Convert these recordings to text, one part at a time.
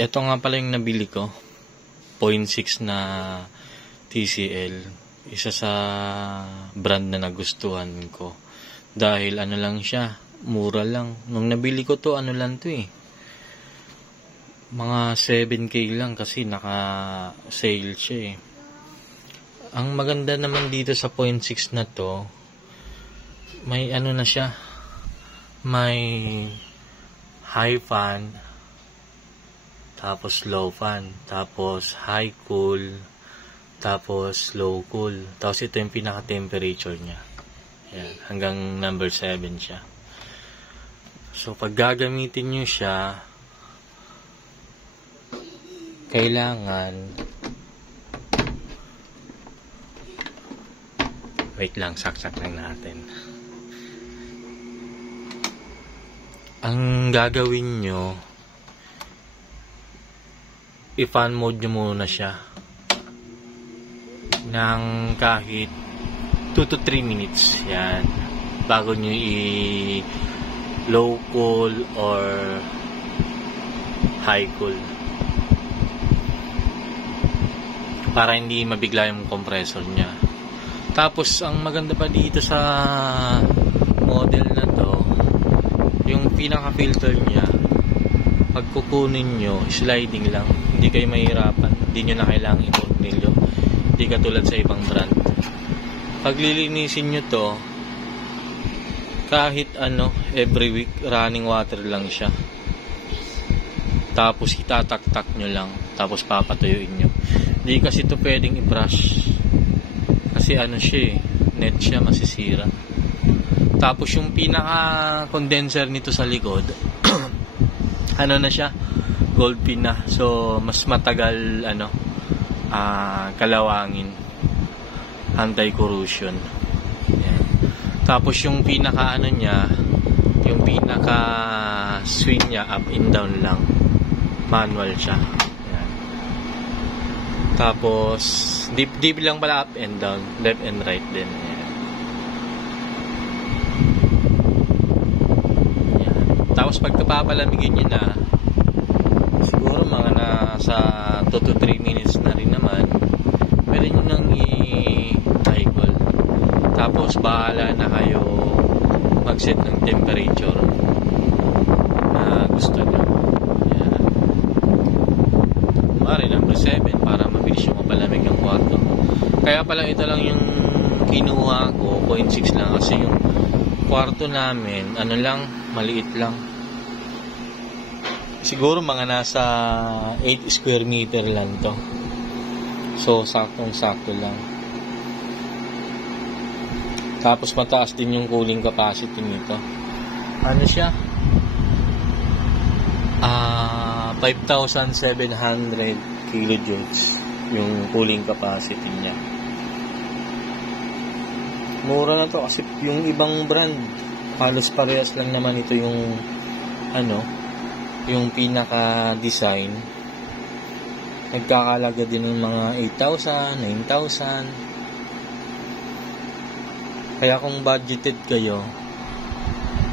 Ito nga pala yung nabili ko. 0.6 na TCL. Isa sa brand na nagustuhan ko. Dahil ano lang siya, mura lang. Nung nabili ko to, ano lang to eh. Mga 7K lang kasi naka-sale siya eh. Ang maganda naman dito sa 0.6 na to, may ano na siya, may high fan, tapos low fan, tapos high cool, tapos low cool. Tapos ito yung pinaka-temperature niya. Yan, hanggang number 7 siya. So, pag gagamitin nyo siya, kailangan, wait lang, saksak lang natin. Ang gagawin nyo, i-fan mode nyo muna siya ng kahit 2 to 3 minutes. Yan. Bago nyo i-low cool or high cool. Para hindi mabigla yung compressor niya. Tapos, ang maganda pa dito sa model na to, yung pinaka-filter niya, pag kukunin nyo, sliding lang. Hindi kayo mahirapan. Hindi nyo na kailangang i-tornilyo. Hindi katulad sa ibang brand. Pag lilinisin nyo to, kahit ano, every week, running water lang siya. Tapos, itatak-tak nyo lang. Tapos, papatuyuin nyo. Hindi kasi ito pwedeng i-brush. Kasi ano siya eh, net siya, masisira. Tapos yung pinaka-condenser nito sa likod, ano na siya, gold pin na. So, mas matagal, kalawangin. Anti-corrosion. Yan. Tapos yung pinaka-ano niya, yung pinaka-swing niya, up and down lang. Manual siya. Yan. Tapos, deep lang pala up and down, left and right din. Yan. Tapos pagkapapalamigin nyo na, siguro mga nasa 2 to 3 minutes na rin naman, pwede nyo nang i-cycle. Tapos bahala na kayo mag-set ng temperature na gusto nyo. Yan. Mari number 7 para mabilis yung mapalamig ng kwarto. Kaya pala ito lang yung kinuha ko, 0.6 lang, kasi yung kwarto namin, ano lang, maliit lang. Siguro mga nasa 8 square meter lang to. So, saktong-sakto lang. Tapos mataas din yung cooling capacity nito. Ano siya? 5,700 kilojoules yung cooling capacity niya. Mura na to kasi yung ibang brand halos parehas lang naman ito yung yung pinaka-design. Nagkakalaga din ng mga 8,000, 9,000. Kaya kung budgeted kayo,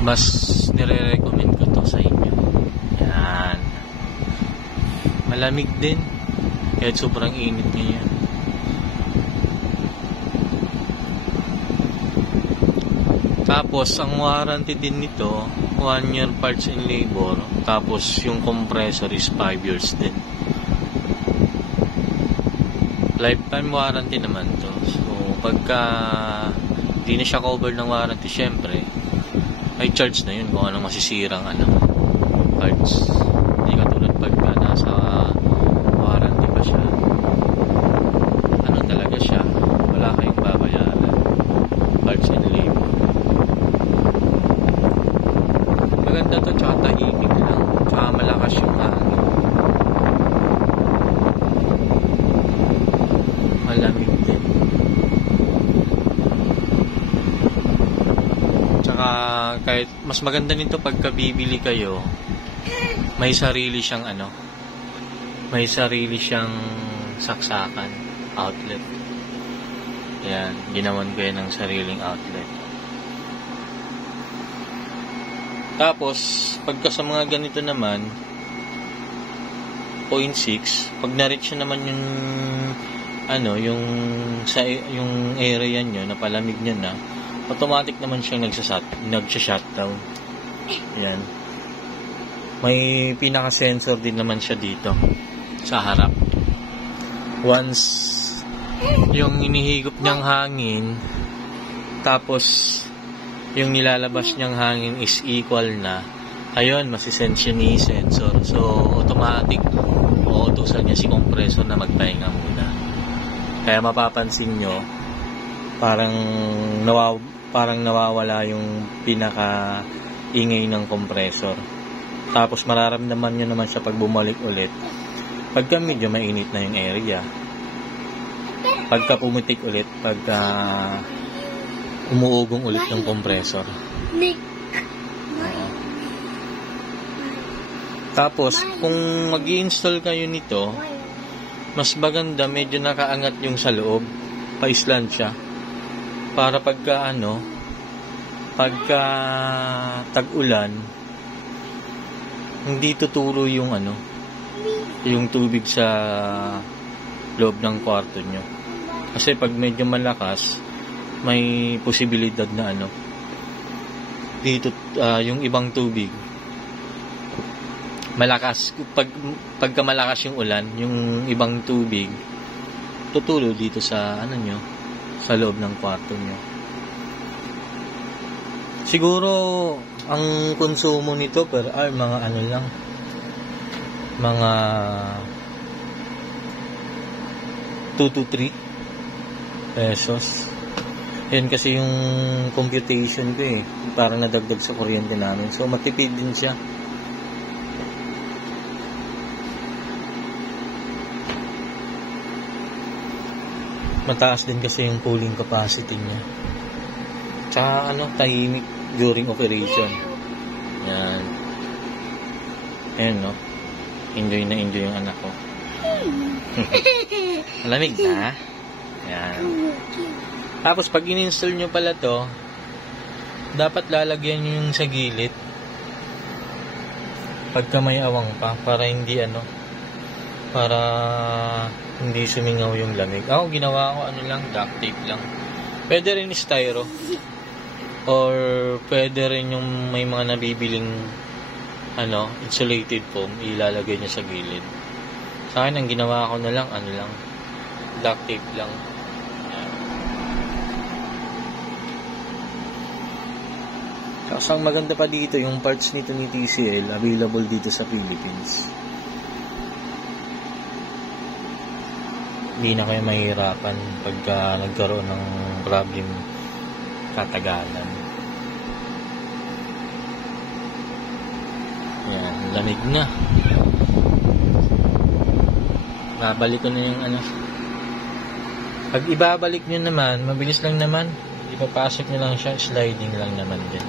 mas nire-recommend ko to sa inyo. Yan. Malamig din. Kahit sobrang init ngayon. Tapos, ang warranty din nito, 1 year parts and labor. Tapos, yung compressor is 5 years din. Lifetime warranty naman to. So, pagka di na siya cover ng warranty, syempre, may charge na yun kung anong masisirang parts. Hindi katulad pagka nasa warranty pa siya. Ano talaga siya? Wala kayong babayaran. Parts and labor. Maganda to, tsaka tahimik lang. Tsaka malakas yung hangin. Malamig din. Tsaka kahit mas maganda nito pagka bibili kayo, may sarili siyang may sarili siyang saksakan, outlet. Ayan, ginawan ko yan ng sariling outlet. Tapos, pagka sa mga ganito naman, 0.6. Pag na-reach na naman yung yung area nyo na palamig nyo na, automatic naman siyang nagsha-shutdown. Yan. May pinaka-sensor din naman siya dito sa harap. Once yung inihigop niyang hangin, tapos yung nilalabas niyang hangin is equal na, ayun, masisense ni sensor. So, automatic uutusan niya si compressor na magpahinga muna. Kaya mapapansin nyo, parang nawawala yung pinaka-ingay ng compressor. Tapos mararamdaman nyo naman siya pag bumalik ulit. Pagka medyo mainit na yung area. Pagka pumitik ulit, pagka umuugong ulit yung compressor. Tapos, kung mag-i-install kayo nito, mas maganda, medyo nakaangat yung sa loob, pa-island siya, para pagka tag-ulan, hindi tuturo yung yung tubig sa loob ng kwarto nyo. Kasi pag medyo malakas, may posibilidad na dito yung ibang tubig malakas, pagka malakas yung ulan, yung ibang tubig tutulo dito sa sa loob ng kwarto nyo. Siguro ang konsumo nito per hour mga lang, mga 2 to 3 pesos. Yan kasi yung computation ko parang nadagdag sa kuryente namin, so matipid din siya. Mataas din kasi yung cooling capacity niya. Tsaka tahimik during operation. Yan. Ayan, enjoy na enjoy yung anak ko. Malamig na. Yan. Tapos pag in-install nyo pala to, dapat lalagyan nyo yung sa gilid pagka may awang pa, para hindi para hindi sumingaw yung lamig. Ako ginawa ko duct tape lang. Pwede rin styro, or pwede rin yung may mga nabibiling insulated foam, ilalagay nyo sa gilid. Sa akin ang ginawa ko na lang duct tape lang. Kasi ang maganda pa dito, yung parts nito ni TCL available dito sa Philippines. Hindi na kayo mahirapan pagka nagkaroon ng problem katagalan. Yan, lamig na. Babalik ko na yung Pag ibabalik nyo naman, mabilis lang naman. Ipapasok nyo lang siya, sliding lang naman din.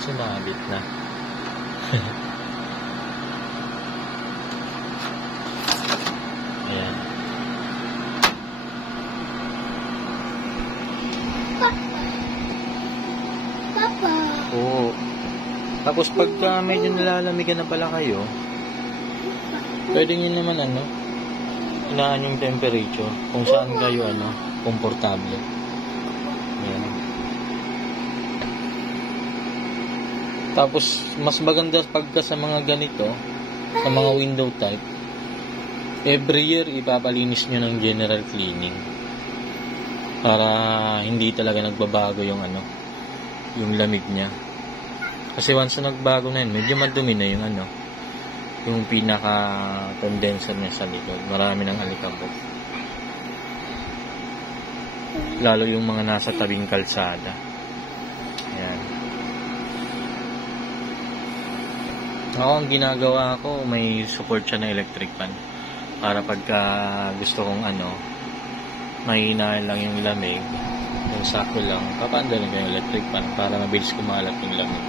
Sumabit na. Ayan. Papa. Oo. Tapos pagka medyo nalalamigan na pala kayo, pwede nyo naman inaan yung temperature kung saan kayo komportable. Ayan. Tapos, mas maganda pagka sa mga ganito, sa mga window type, every year, ipapalinis nyo ng general cleaning. Para hindi talaga nagbabago yung yung lamig niya. Kasi once na nagbago na yun, medyo madumi na yung pinaka-condenser niya sa likod. Marami ng alikabok. Lalo yung mga nasa tabing kalsada. Ayan. Ako, ang ginagawa ko, may support siya na electric fan. Para pagka gusto kong mahina lang yung lamig, yung sakto lang, papaandalin ko yung electric fan para mabilis kumalat yung lamig.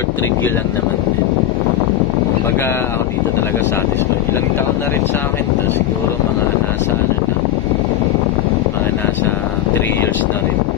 short review lang naman din. Kumbaga ako dito talaga satisfied. Ilang taon na rin sa akin to, siguro mga nasa 3 years na rin.